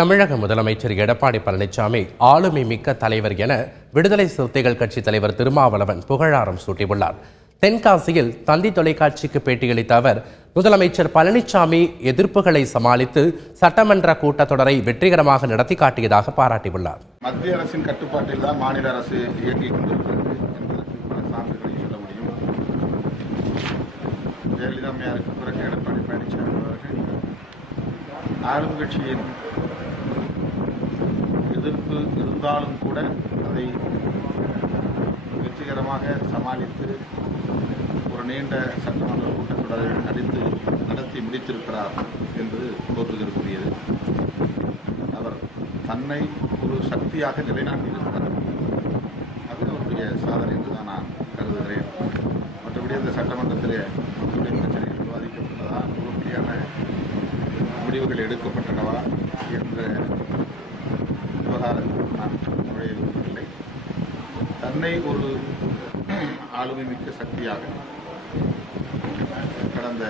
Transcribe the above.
தமிழக முதலமைச்சர் எடப்பாடி பழனிசாமி ஆளுமை மிக்க தலைவர் என விடுதலை சிறுத்தைகள் கட்சி தலைவர் திருமாவளவன் புகழாரம் சூட்டியுள்ளார். தென்காசியில் தந்தி தொலைக்காட்சிக்கு பேட்டியளித்த அவர், முதலமைச்சர் பழனிசாமி எதிர்ப்புகளை சமாளித்து சட்டமன்ற கூட்டத்தொடரை வெற்றிகரமாக நடத்தி காட்டியதாக பாராட்டியுள்ளார். மத்திய அரசின் கட்டுப்பாட்டில் தான் மாநில அரசு இயங்கிக் கொண்டிருக்கிறது என்பதற்கு பல சான்றுகளை சொல்ல முடியும். ஜெயலலிதா அம்மையாருக்கு பிறகு எடப்பாடி பழனிசாமி அவர்கள் ஆளும் கட்சியின் எதிர்ப்பு இருந்தாலும் கூட அதை வெற்றிகரமாக சமாளித்து ஒரு நீண்ட சட்டமன்ற கூட்டத்தொடரை நடத்தி முடித்திருக்கிறார் என்பது போற்றுதலுக்குரியது. அவர் தன்னை ஒரு சக்தியாக நிலைநாட்டியிருக்கிறார். அது அவருடைய சாதனை என்றுதான் நான் கருதுகிறேன். மற்றபடி அந்த சட்டமன்றத்திலே மக்களுடைய பிரச்சனைகள் விவாதிக்கப்பட்டதா, உருப்படியான முடிவுகள் எடுக்கப்பட்டனவா என்ற விவகாரத்தில் நான் நுழைய விரும்பவில்லை. தன்னை ஒரு ஆளுமை மிக்க சக்தியாக கடந்த